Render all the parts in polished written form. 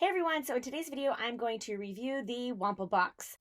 Hey everyone, so in today's video I'm going to review the Womple box.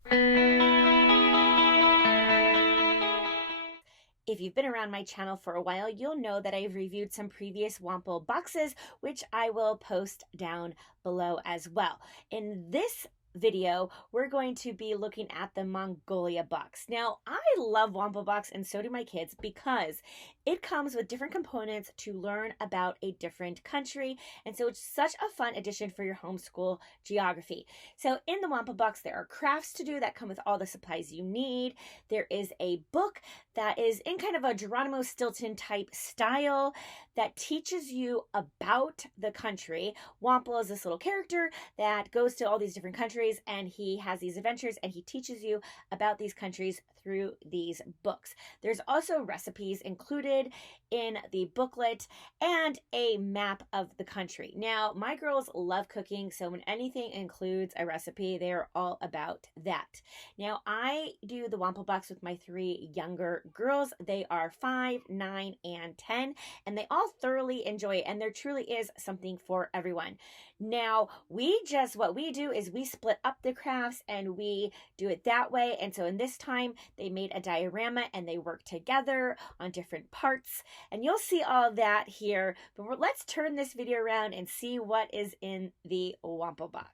If you've been around my channel for a while, you'll know that I've reviewed some previous Womple boxes, which I will post down below as well. In this video, we're going to be looking at the Mongolia box. Now, I love Womple box and so do my kids because it comes with different components to learn about a different country. And so it's such a fun addition for your homeschool geography. So in the Womple box, there are crafts to do that come with all the supplies you need. There is a book that is in kind of a Geronimo Stilton type style that teaches you about the country. Womple is this little character that goes to all these different countries and he has these adventures and he teaches you about these countries through these books. There's also recipes included in the booklet and a map of the country. Now, my girls love cooking, so when anything includes a recipe, they're all about that. Now, I do the Womple box with my three younger girls. They are 5, 9, and 10, and they all thoroughly enjoy it, and there truly is something for everyone. Now, what we do is we split up the crafts and we do it that way. And so in this time, they made a diorama and they work together on different parts. And you'll see all that here. But let's turn this video around and see what is in the Womple box.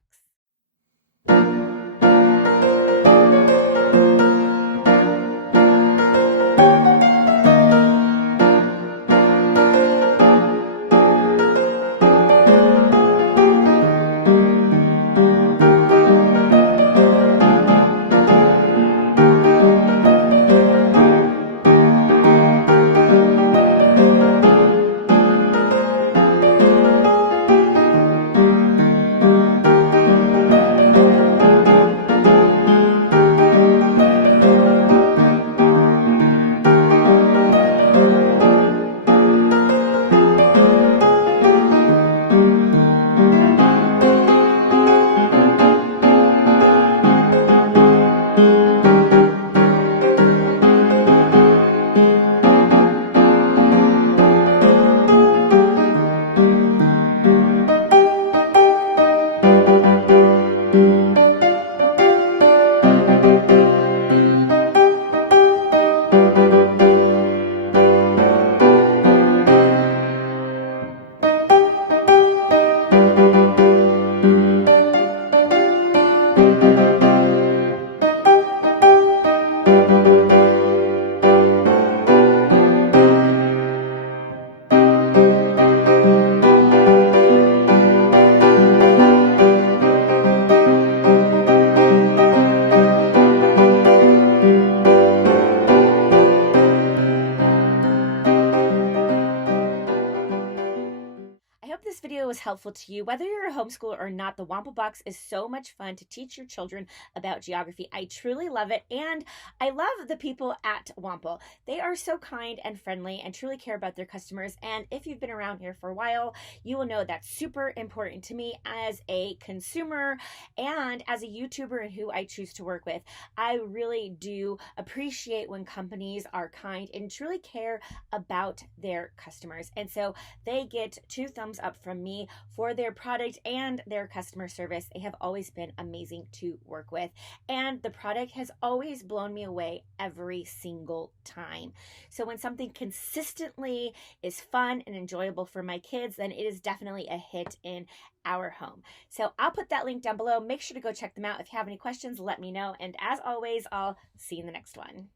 I hope this video was helpful to you. Whether you're a homeschooler or not, the Womple box is so much fun to teach your children about geography. I truly love it, and I love the people at Womple. They are so kind and friendly and truly care about their customers, and if you've been around here for a while, you will know that's super important to me as a consumer and as a YouTuber and who I choose to work with. I really do appreciate when companies are kind and truly care about their customers, and so they get 2 thumbs up from me for their product and their customer service. They have always been amazing to work with, and the product has always blown me away every single time. So when something consistently is fun and enjoyable for my kids, then it is definitely a hit in our home. So I'll put that link down below. Make sure to go check them out. If you have any questions, let me know. And as always, I'll see you in the next one.